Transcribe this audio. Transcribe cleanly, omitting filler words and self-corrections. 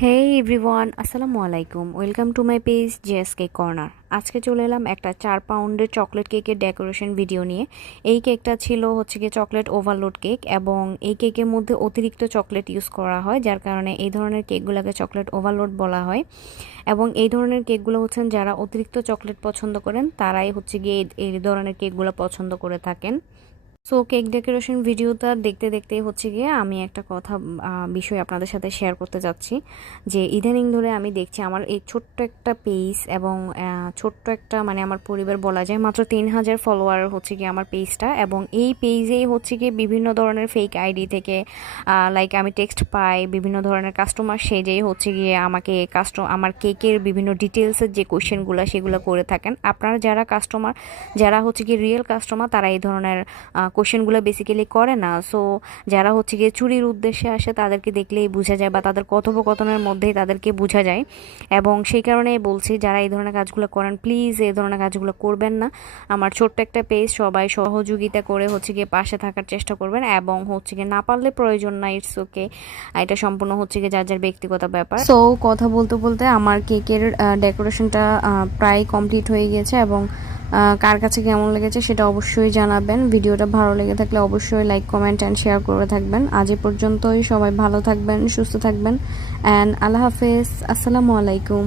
হে everyone, আসসালামু আলাইকুম। Welcome to my page JSK corner. আজকে চলে এলাম একটা 4 পাউন্ডের চকলেট কেকের ডেকোরেশন ভিডিও নিয়ে। এই কেকটা ছিল গিয়ে চকলেট ওভারলোড কেক, এবং এই কেকের মধ্যে অতিরিক্ত চকলেট ইউজ করা হয়, যার কারণে এই ধরনের কেকগুলোকে চকলেট ওভারলোড বলা হয়। এবং এই ধরনের কেকগুলো যারা অতিরিক্ত চকলেট পছন্দ করেন তারাই গিয়ে এই ধরনের কেকগুলো পছন্দ করে থাকেন। সো কেক ডেকোরেশন ভিডিওটা দেখতে দেখতে গিয়ে আমি একটা বিষয় আপনাদের সাথে শেয়ার করতে যাচ্ছি, যে ইদানিং ধরে আমি দেখছি আমার এই ছোট্ট একটা পেজ এবং ছোট্ট একটা আমার পরিবার বলা যায়, মাত্র 3,000 ফলোয়ার গিয়ে আমার পেজটা। এবং এই পেজেই গিয়ে বিভিন্ন ধরনের ফেক আইডি থেকে লাইক আমি টেক্সট পাই, বিভিন্ন ধরনের কাস্টমার সেজেই গিয়ে আমাকে আমার কেকের বিভিন্ন ডিটেলসের যে কোয়েশ্চেনগুলো সেগুলো করে থাকেন। আপনারা যারা কাস্টমার, যারা গিয়ে রিয়েল কাস্টমার, তারা এই ধরনের কোশ্চেনগুলো বেসিক্যালি করে না। সো যারা গিয়ে চুরির উদ্দেশ্যে আসে তাদেরকে দেখলেই বোঝা যায়, বা তাদের কথোপকথনের মধ্যেই তাদেরকে বোঝা যায়। এবং সেই কারণেই বলছি, যারা এই ধরনের কাজগুলো করেন প্লিজ এই ধরনের কাজগুলো করবেন না। আমার ছোট্ট একটা পেজ, সবাই সহযোগিতা করে গিয়ে পাশে থাকার চেষ্টা করবেন। এবং গিয়ে না পারলে প্রয়োজন না, ইটস ওকে, এটা সম্পূর্ণ গিয়ে যার যার ব্যক্তিগত ব্যাপার। সো কথা বলতে বলতে আমার কেকের ডেকোরেশনটা প্রায় কমপ্লিট হয়ে গিয়েছে, এবং কার কাছে কেমন লেগেছে সেটা অবশ্যই জানাবেন। ভিডিওটা ভালো লেগে থাকলে অবশ্যই লাইক, কমেন্ট অ্যান্ড শেয়ার করে থাকবেন। আজ এ পর্যন্তই, সবাই ভালো থাকবেন, সুস্থ থাকবেন, অ্যান্ড আল্লাহ হাফেজ, আসসালামু আলাইকুম।